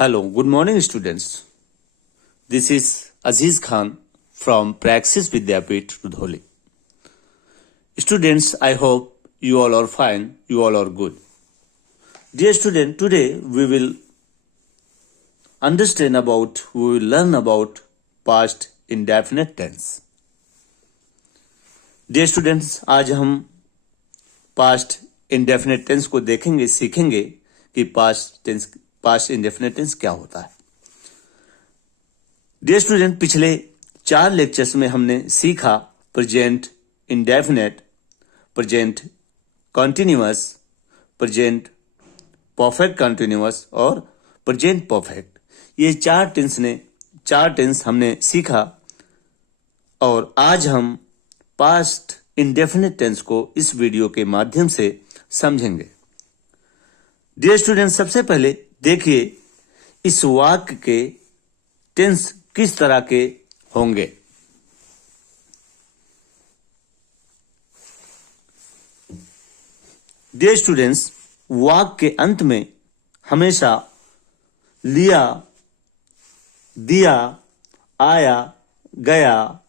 Hello, good morning, students. This is Aziz Khan from Praxis Vidyapeeth, Rudholi. Students, I hope you all are fine, you all are good. Dear student, today we will learn about past indefinite tense. Dear students, आज हम past indefinite tense को देखेंगे, सीखेंगे कि past indefinite tense क्या होता है. Dear student, पिछले 4 लेक्चर्स में हमने सीखा present indefinite, present continuous, present perfect continuous और प्रेजेंट परफेक्ट. ये चार टेंस हमने सीखा और आज हम पास्ट इंडेफिनेट टेंस को इस वीडियो के माध्यम से समझेंगे. डियर स्टूडेंट, सबसे पहले देखिए इस वाक्य के टेंस किस तरह के होंगे. डियर स्टूडेंट्स, वाक्य के अंत में हमेशा लिया, दिया, आया, गया,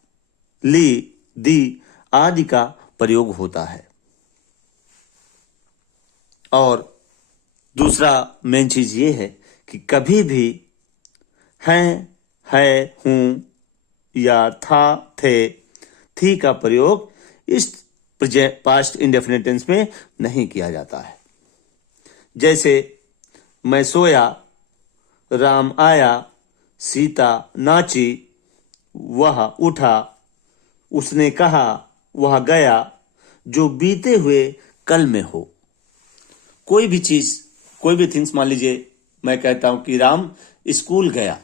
ली, दी आदि का प्रयोग होता है. और दूसरा मेन चीज ये है कि कभी भी हैं, है, हूं या था, थे, थी का प्रयोग इस पास्ट इंडेफिनिट टेंस में नहीं किया जाता है. जैसे मैं सोया, राम आया, सीता नाची, वह उठा, उसने कहा, वह गया, जो बीते हुए कल में हो. कोई भी थिंग्स, मान लीजिए मैं कहता हूं कि राम स्कूल गया,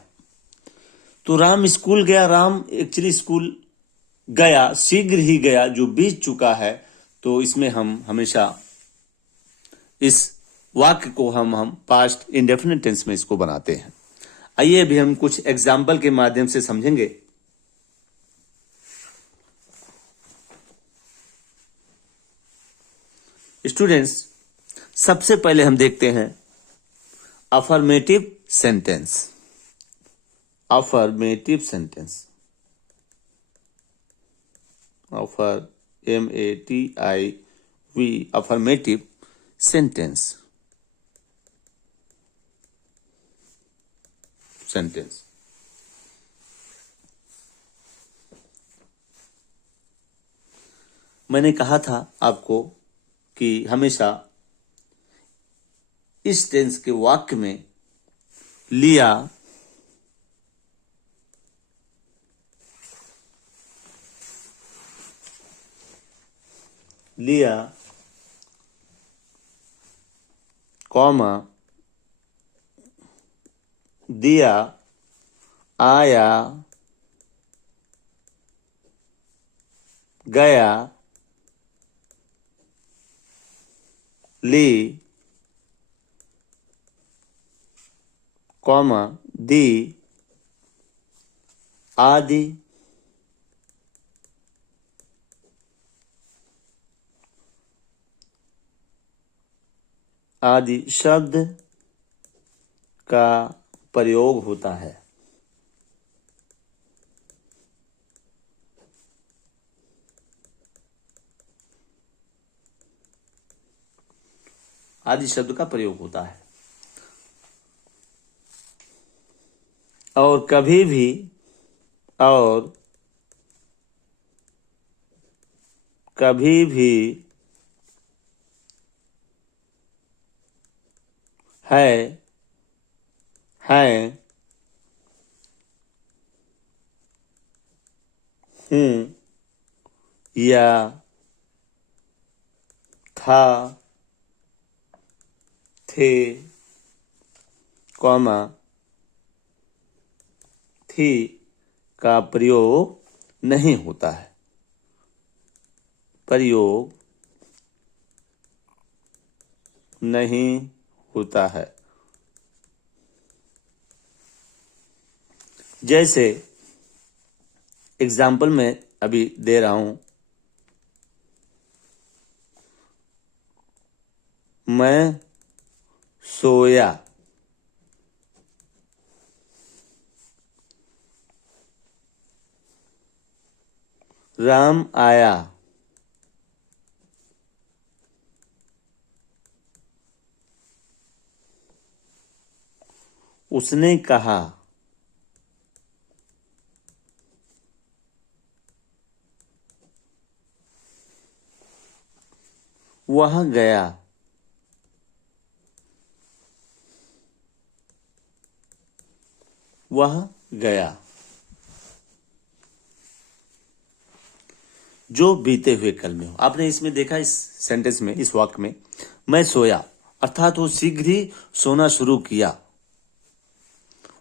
तो राम स्कूल गया, राम एक्चुअली स्कूल गया, शीघ्र ही गया, जो बीत चुका है. तो इसमें हम हमेशा इस वाक्य को हम पास्ट इंडेफिनिट टेंस में इसको बनाते हैं. आइए अभी हम कुछ एग्जाम्पल के माध्यम से समझेंगे. स्टूडेंट्स, सबसे पहले हम देखते हैं affirmative sentence. Affirmative sentence. M-A-T-I-V. Affirmative sentence. मैंने कहा था आपको कि हमेशा इस टेंस के वाक्य में लिया, कॉमा, दिया, आया, गया, ली, कॉमा, दी आदि शब्द का प्रयोग होता है. आदि शब्द का प्रयोग होता है. और कभी भी है, हैं, हूं या था, थे, कॉमा, थी का प्रयोग नहीं होता है. प्रयोग नहीं होता है. जैसे एग्जाम्पल में अभी दे रहा हूं. मैं सोया, राम आया, उसने कहा, वह गया, वह गया। जो बीते हुए कल में हो। आपने इसमें देखा, इस सेंटेंस में, इस वाक्य में, मैं सोया, अर्थात वो शीघ्र ही सोना शुरू किया।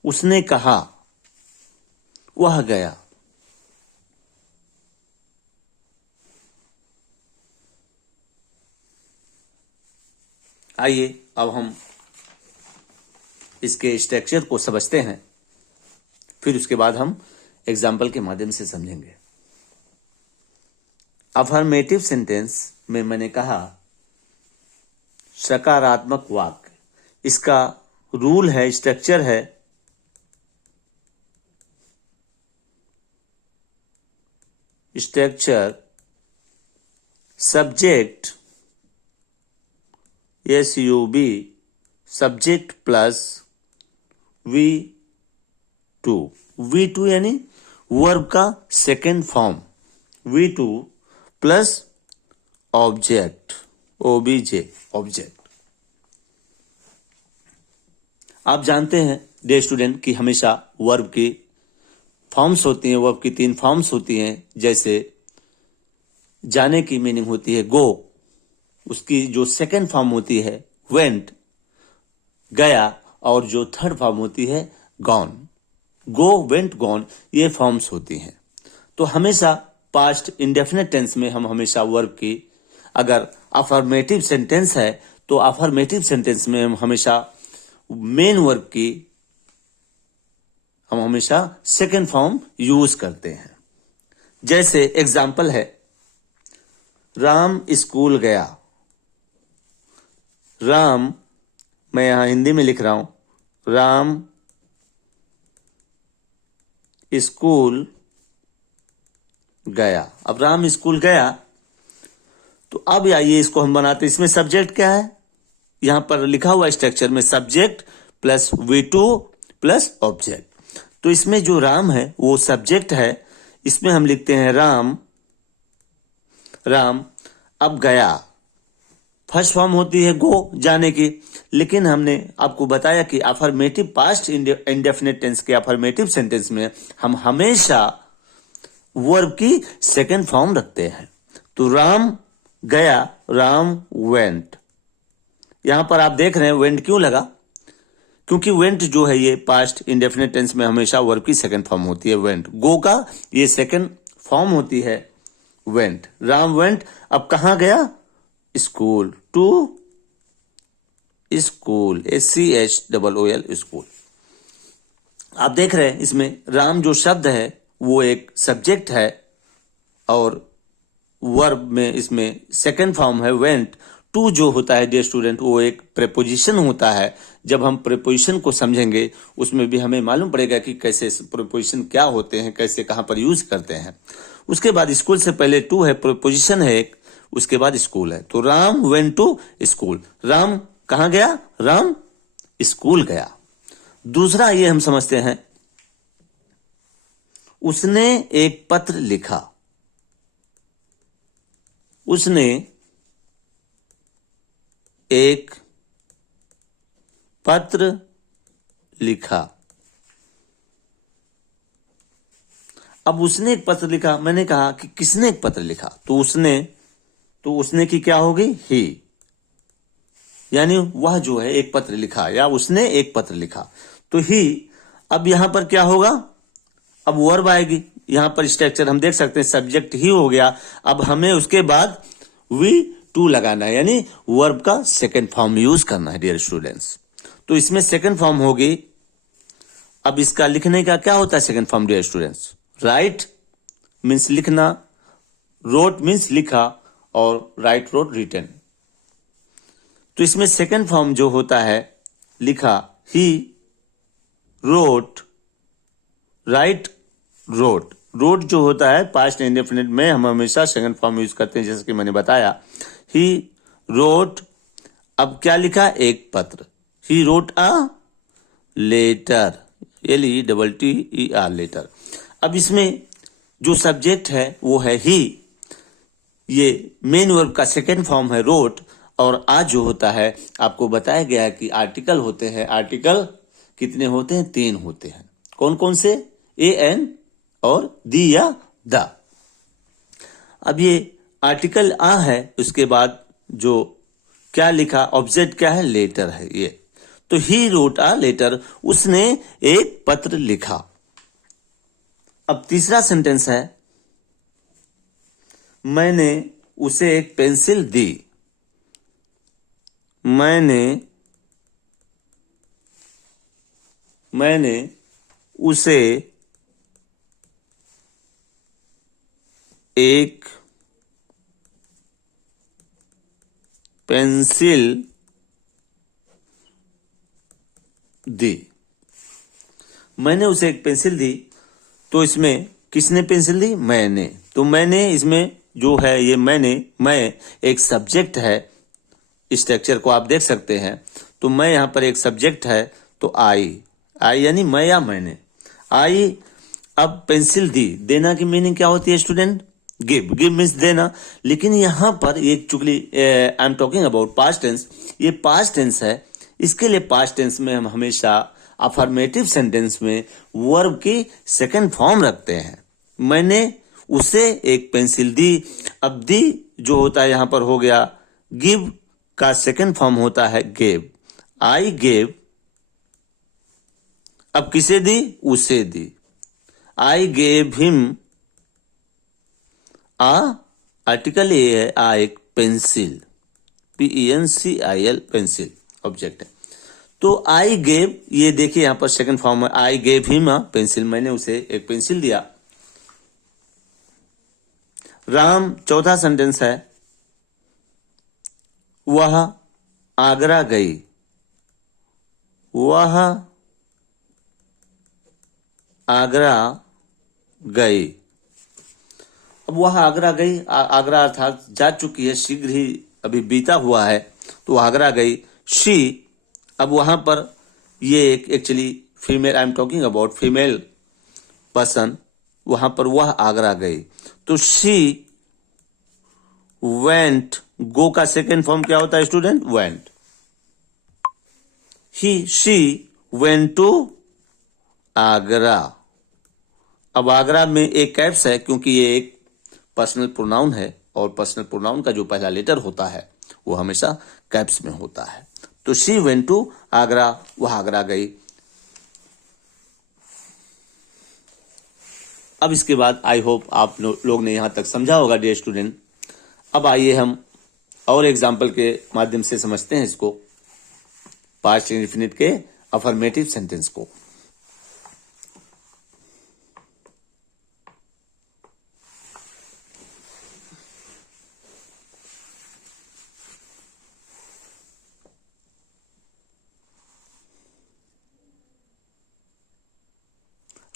उसने कहा, वह गया। आइए अब हम इसके स्ट्रक्चर को समझते हैं, फिर उसके बाद हम एग्जाम्पल के माध्यम से समझेंगे। अफर्मेटिव सेंटेंस में मैंने कहा सकारात्मक वाक्य, इसका रूल है, स्ट्रक्चर है, structure subject SUB, subject plus V2 यानी वर्ब का second form, V2 plus object OBJ, object. आप जानते हैं डियर स्टूडेंट कि हमेशा वर्ब की फॉर्म्स होती हैं, वर्ब की 3 फॉर्म्स होती हैं। जैसे जाने की मीनिंग होती है गो, उसकी जो सेकेंड फॉर्म होती है वेंट, गया, और जो थर्ड फॉर्म होती है गॉन, गो, वेंट, गॉन, ये फॉर्म्स होती हैं। तो हमेशा पास्ट इंडेफिनिट टेंस में हम हमेशा वर्ब की, अगर अफर्मेटिव सेंटेंस है तो अफर्मेटिव सेंटेंस में हम हमेशा मेन वर्ब की हम हमेशा सेकेंड फॉर्म यूज करते हैं। जैसे एग्जाम्पल है, राम स्कूल गया। राम, मैं यहां हिंदी में लिख रहा हूं, राम स्कूल गया। अब राम स्कूल गया, तो अब आइए इसको हम बनाते हैं। इसमें सब्जेक्ट क्या है, यहां पर लिखा हुआ स्ट्रक्चर में subject plus V2 plus object. तो इसमें जो राम है वो सब्जेक्ट है, इसमें हम लिखते हैं राम, राम। अब गया, फर्स्ट फॉर्म होती है गो, जाने की, लेकिन हमने आपको बताया कि अफर्मेटिव पास्ट इंडेफिनिट टेंस के अफर्मेटिव सेंटेंस में हम हमेशा वर्ब की सेकेंड फॉर्म रखते हैं। तो राम गया, राम वेंट। यहां पर आप देख रहे हैं वेंट क्यों लगा, क्योंकि वेंट जो है ये पास्ट इंडेफिनिट टेंस में हमेशा वर्ब की सेकेंड फॉर्म होती है वेंट। गो का ये सेकेंड फॉर्म होती है वेंट। राम वेंट, अब कहां गया, school, to school, SCHOOL, school. आप देख रहे हैं इसमें राम जो शब्द है वो एक सब्जेक्ट है, और वर्ब में इसमें सेकेंड फॉर्म है वेंट। टू जो होता है डियर स्टूडेंट वो एक प्रेपोजिशन होता है। जब हम प्रेपोजिशन को समझेंगे उसमें भी हमें मालूम पड़ेगा कि कैसे प्रेपोजिशन क्या होते हैं, कैसे कहां पर यूज करते हैं। उसके बाद स्कूल से पहले टू है, प्रेपोजिशन है एक, उसके बाद स्कूल है। तो Ram went to school, Ram कहां गया, राम स्कूल गया। दूसरा ये हम समझते हैं, उसने एक पत्र लिखा। उसने एक पत्र लिखा। अब उसने एक पत्र लिखा, मैंने कहा कि किसने एक पत्र लिखा, तो उसने की क्या होगी, ही, यानी वह जो है एक पत्र लिखा, या उसने एक पत्र लिखा, तो ही। अब यहां पर क्या होगा, अब वर्ब आएगी। यहां पर स्ट्रक्चर हम देख सकते हैं, सब्जेक्ट ही हो गया। अब हमें उसके बाद V2 लगाना है, यानी वर्ब का सेकेंड फॉर्म यूज करना है डियर स्टूडेंट्स। तो इसमें सेकेंड फॉर्म होगी। अब इसका लिखने का क्या होता है second form dear students, right means लिखना, रोट मीन्स लिखा, और राइट रोट रिटन। तो इसमें सेकेंड फॉर्म जो होता है लिखा, he wrote, write wrote. Wrote जो होता है पास्ट इंडेफिनिट में हम हमेशा सेकंड फॉर्म यूज करते हैं, जैसे कि मैंने बताया। ही रोट, अब क्या लिखा, एक पत्र। He wrote a letter, LETTER, letter. अब इसमें जो सब्जेक्ट है वो है ही, ये मेन वर्ब का सेकेंड फॉर्म है रोट, और आज जो होता है आपको बताया गया है कि आर्टिकल होते हैं। आर्टिकल कितने होते हैं, 3 होते हैं। कौन कौन से, ए एन और दी या द। अब ये आर्टिकल आ है, उसके बाद जो क्या लिखा, ऑब्जेक्ट क्या है, लेटर है ये। तो ही रोट अ लेटर, उसने एक पत्र लिखा। अब तीसरा सेंटेंस है, मैंने उसे एक पेंसिल दी। मैंने उसे एक पेंसिल दी। मैंने उसे एक पेंसिल दी, तो इसमें किसने पेंसिल दी, मैंने। तो मैंने, इसमें जो है ये मैं एक सब्जेक्ट है। स्ट्रक्चर को आप देख सकते हैं। तो मैं यहां पर एक सब्जेक्ट है, तो आई यानी मैं या मैंने। आई, अब पेंसिल दी, देना की मीनिंग क्या होती है स्टूडेंट, गिव मीन्स देना। लेकिन यहां पर एक चुगली, I am talking about past tense, ये पास्ट टेंस है। इसके लिए पास्ट टेंस में हम हमेशा अफर्मेटिव सेंटेंस में वर्ब की सेकंड फॉर्म रखते हैं। मैंने उसे एक पेंसिल दी। अब दी जो होता है यहां पर हो गया, गिव का सेकंड फॉर्म होता है गेव। आई गेव, अब किसे दी, उसे दी। I gave him article a है, एक पेंसिल, PENCIL, पेंसिल ऑब्जेक्ट है। तो आई गेव, ये देखिए यहां पर सेकंड फॉर्म है, आई गेव हिम पेंसिल, मैंने उसे एक पेंसिल दिया। राम, चौथा सेंटेंस है, वह आगरा गई। वह आगरा गई। अब वह आगरा गई, आगरा अर्थात जा चुकी है, शीघ्र ही अभी बीता हुआ है, तो वह आगरा गई। शी, अब वहां पर ये एक actually female, I am talking about female person, वहां पर वह आगरा गई। तो शी वेंट, गो का सेकेंड फॉर्म क्या होता है student, went. She went to Agra. अब आगरा में एक कैप्स है, क्योंकि ये एक पर्सनल प्रोनाउन है, और पर्सनल प्रोनाउन का जो पहला लेटर होता है वो हमेशा कैप्स में होता है। तो शी वेंट टू आगरा, वह आगरा गई। अब इसके बाद आई होप आप लोग ने यहां तक समझा होगा डियर स्टूडेंट। अब आइए हम और एग्जाम्पल के माध्यम से समझते हैं इसको, पास्ट इंडेफिनिट के अफर्मेटिव सेंटेंस को।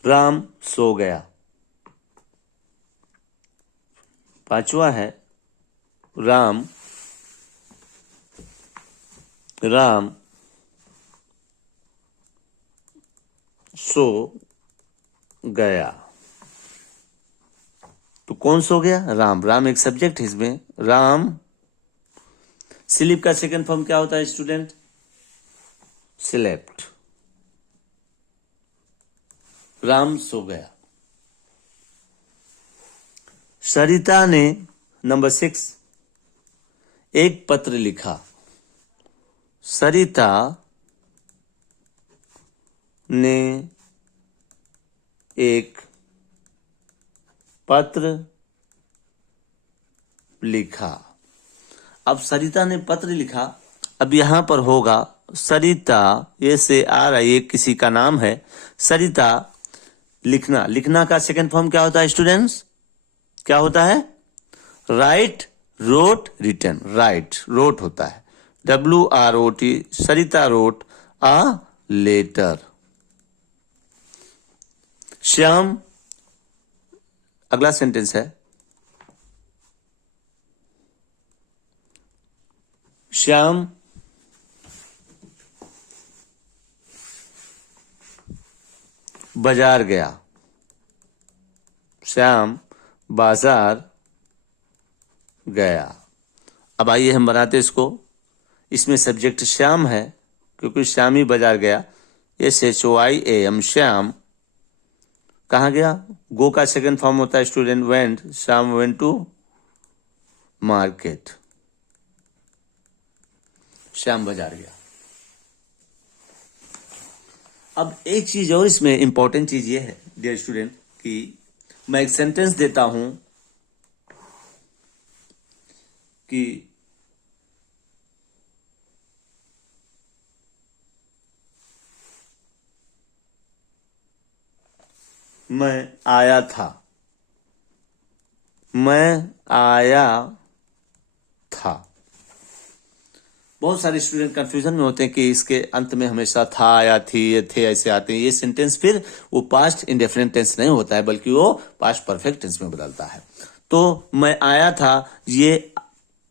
राम सो गया। पांचवा है, राम सो गया। तो कौन सो गया, राम एक सब्जेक्ट है इसमें। राम, स्लीप का सेकंड फॉर्म क्या होता है स्टूडेंट, स्लेप्ट। राम सो गया। सरिता ने, नंबर 6, एक पत्र लिखा। सरिता ने एक पत्र लिखा। अब सरिता ने पत्र लिखा, अब यहां पर होगा सरिता, ये से आ रहा है, ये किसी का नाम है। सरिता, लिखना का सेकंड फॉर्म क्या होता है स्टूडेंट्स, क्या होता है, write, wrote, written. Write, wrote होता है, WROT। Sarita wrote a letter. Shyam अगला सेंटेंस है, श्याम बाजार गया। श्याम बाजार गया। अब आइए हम बनाते इसको। इसमें सब्जेक्ट श्याम है क्योंकि श्याम ही बाजार गया। SHOIAM श्याम कहाँ गया? गो का सेकंड फॉर्म होता है student went. Shyam went to market. Shyam बाजार गया। अब एक चीज और इसमें इंपॉर्टेंट चीज ये है डियर स्टूडेंट कि मैं एक सेंटेंस देता हूं कि मैं आया था। मैं आया था। बहुत सारे स्टूडेंट कंफ्यूजन में होते हैं कि इसके अंत में हमेशा था या थी या थे ऐसे आते हैं। ये सेंटेंस फिर वो पास्ट इंडेफिनिट टेंस नहीं होता है बल्कि वो पास्ट परफेक्ट टेंस में बदलता है। तो मैं आया था ये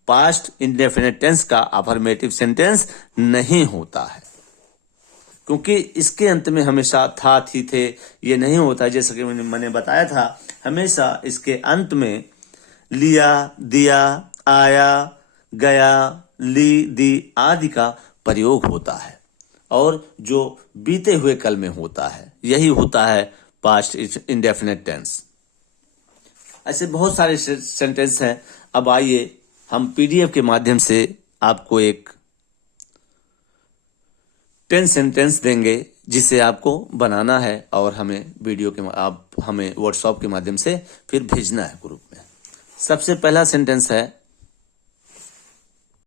पास्ट इंडेफिनिट टेंस का अफर्मेटिव सेंटेंस नहीं होता है क्योंकि इसके अंत में हमेशा था थी थे ये नहीं होता। जैसा कि मैंने बताया था, हमेशा इसके अंत में लिया, दिया, आया, गया, ली, दी आदि का प्रयोग होता है और जो बीते हुए कल में होता है यही होता है पास्ट इंडेफिनिट टेंस। ऐसे बहुत सारे सेंटेंस हैं। अब आइए हम PDF के माध्यम से आपको एक 10 सेंटेंस देंगे जिसे आपको बनाना है और हमें वीडियो के आप हमें व्हाट्सएप के माध्यम से फिर भेजना है ग्रुप में। सबसे पहला सेंटेंस है,